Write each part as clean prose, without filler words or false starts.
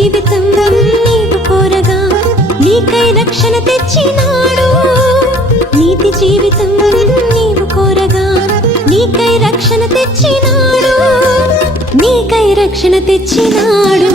జీవితం నీవు కోరగా నీకై రక్షణ తెచ్చినాడు. నీతి జీవితం నీవు కోరగా నీకై రక్షణ తెచ్చినాడు. నీకై రక్షణ తెచ్చినాడు.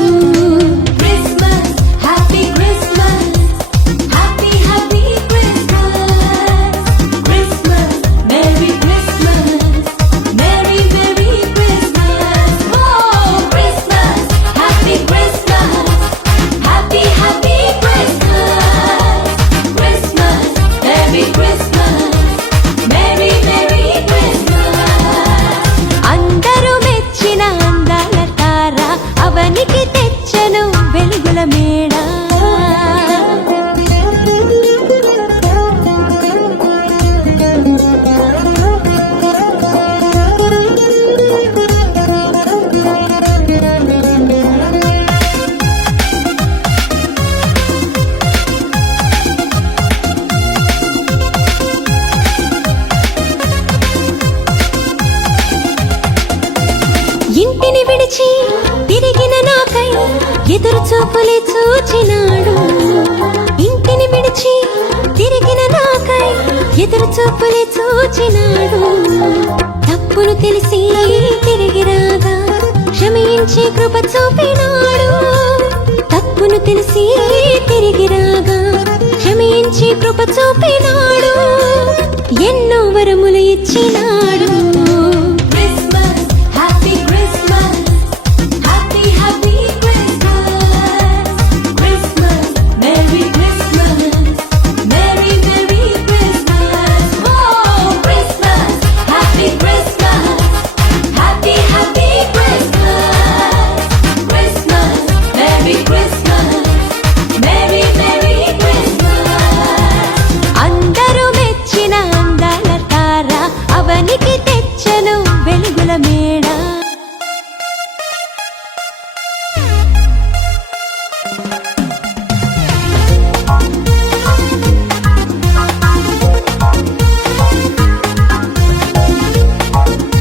అందరూ మెచ్చిన అందాల తార అవనికి తెచ్చను వెలుగుల మేడ. ఇంటిని విడిచి తిరిగిన నాకై ఎదురు చూపులే చూచినాడు. ఇంటిని విడిచి తిరిగిన నాకై ఎదురు చూపులే చూచినాడు. తప్పును తెలిసి తిరిగి రాగా క్షమించే కృప చూపినాడు. తప్పును తెలిసి తిరిగి రాగా క్షమించే కృప చూపినాడు. ఎన్నో వరములు ఇచ్చినాడు.